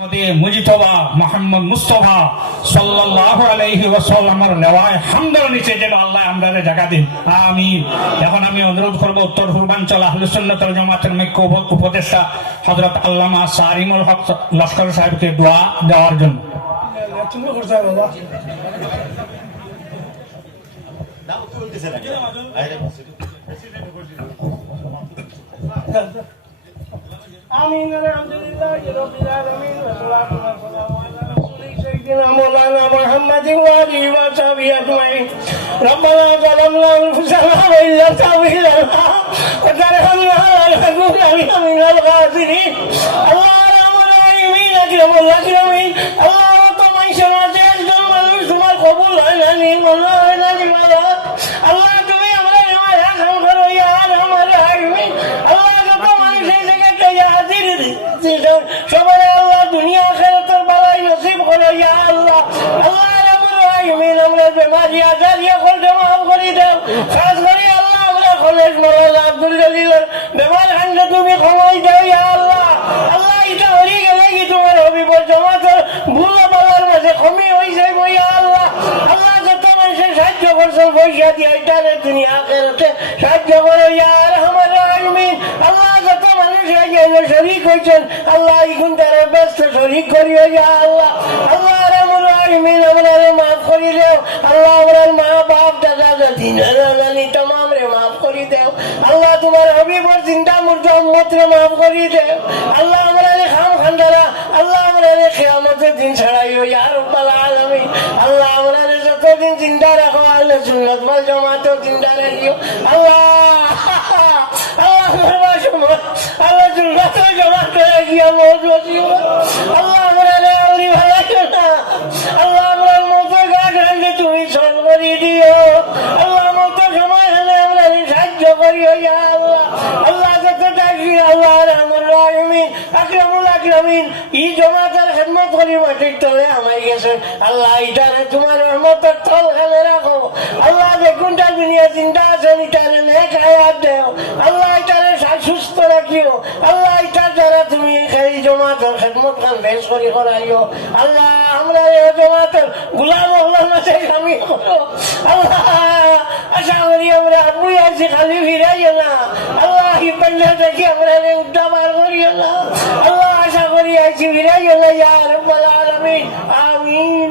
মুজিতবা মোহাম্মদ মুস্তফা সাল্লাল্লাহু আলাইহি ওয়াসাল্লামের নেওয়ায় হামদার নিচে যেন আল্লাহ আমরারে জায়গা দিন, আমিন। এখন আমি অনুরোধ করব উত্তর পূর্বাঞ্চল আহলুস সুন্নাত ওয়াল জামাতের মুখ্য উপদেষ্টা হযরত আল্লামা সারিমুল হক লস্কর সাহেবকে দোয়া দেওয়ার জন্য। آمين الحمد لله رب العالمين والصلاة والسلام على رسول سيدنا مولانا محمد وآله وصحبه أجمعين. ربنا ظلمنا أنفسنا وإن لم تغفر لنا وترحمنا لنكونن من الخاسرين. الله أرحم الراحمين أكرم الأكرمين. الله তোমার সমাজে একজন মানুষ তোমার কবুল হয় না, নির্মলা হয় না, আল্লাহ তুমি আমরা রাখম করো ইয়া আরহামার রাহিমিন। আল্লাহ যত মানুষ এই জায়গায় হাজির সবাই আল্লাহ দুনিয়া আখিরাতের বালাই নসিব করো ইয়া আল্লাহ। আল্লাহ আরহামার রাহিমিন, আমরা বেমারি আজারিয়া করতে মাফ করে দাও। খাস করে আল্লাহ আমরা খলেশ মাওলানা আব্দুল জলিলের বেমার খানকে তুমি ক্ষমাই দাও ইয়া আল্লাহ। আল্লাহ এটা হরি গেলে কি তোমার হবিবর জমাতের ভুল বলার মাঝে কমি হয়ে যায় ইয়া আল্লাহ। আল্লাহ যত মানুষের সাহায্য করছো পয়সা দিয়ে এটারে দুনিয়া আখিরাতে সাহায্য করো ইয়া আরহামার রাহিমিন। আল্লাহ যত মানুষ শরীক হয়েছেন আল্লাহ এখন তারা ব্যস্ত শরীক করিও ইয়া আল্লাহ। আল্লাহ আরহামার রাহিমিন, আমরারে মাফ করে দেও আল্লাহ। আমরার মা বাপ দাদা দাদি নানা নানি तमाम রে মাফ করে দেও আল্লাহ। তোমার হবিবর জিন্দা মুর্দা উম্মত রে মাফ করে দেও আল্লাহ। আমরারে খাম খান্দারা আল্লাহ আমরারে কিয়ামতের দিন ছাড়াইও ইয়া রাব্বাল আলামিন। আল্লাহ আমরারে যতদিন জিন্দা রাখো আহলে সুন্নাত ওয়াল জামাতেও জিন্দা রাখিও আল্লাহ। আল্লাহ সুন্নাত ওয়াল জামাত রাখিও মওত ওয়াসিও আল্লাহ। আমরারে আউলি ভালো না আল্লাহ। আমরার মত গাছ রাখলে তুমি সল করে দিও আল্লাহ। মত সময় হলে আমরারে সাহায্য করিও ইয়া আল্লাহ। আল্লাহ যত ডাকি আল্লাহ আরহামুর রাহিমিন আকরামুল আকরামিন ই জামাতের খিদমত করি মাটির তলে আমায় গেছেন আল্লাহ। এটারে তোমার রহমতের তল খানে রাখো আল্লাহ। দেখুনটা দুনিয়া চিন্তা আছেন এটারে নেক হায়াত দেও আল্লাহ। এটারে সুস্থ রাখিও আল্লাহ। এটার দ্বারা তুমি এই জামাতের খিদমত খান বেশ করি করাইও আল্লাহ। আমরা এই জামাতের গোলাম আল্লাহ মাঝে আমি করো আল্লাহ। আশা করি আমরা আবুই আছি খালি ফিরাইও না আল্লাহ। এই পাল্লা থেকে আমরা উদ্যা বার করিও না আল্লাহ। আশা করি আছি ফিরাইও না ইয়া রাব্বাল আলামিন, আমিন।